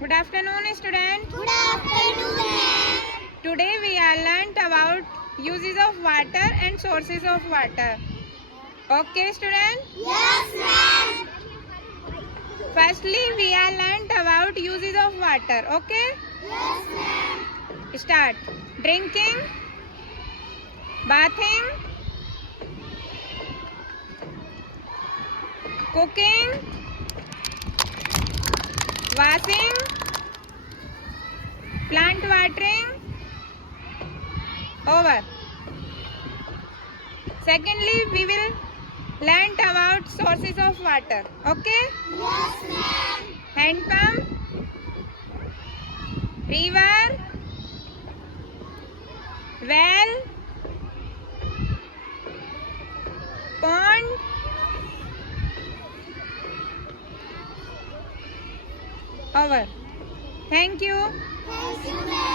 Good afternoon, student. Good afternoon, ma'am. Today we are learnt about uses of water and sources of water. Okay, student. Yes, ma'am. Firstly, we are learnt about uses of water. Okay. Yes, ma'am. Start. Drinking, bathing, cooking, washing, plant watering. Over. Secondly, we will learn about sources of water. Okay? Yes, ma'am. Hand pump, river, well, pond, over. Thank you. Thank you, ma'am.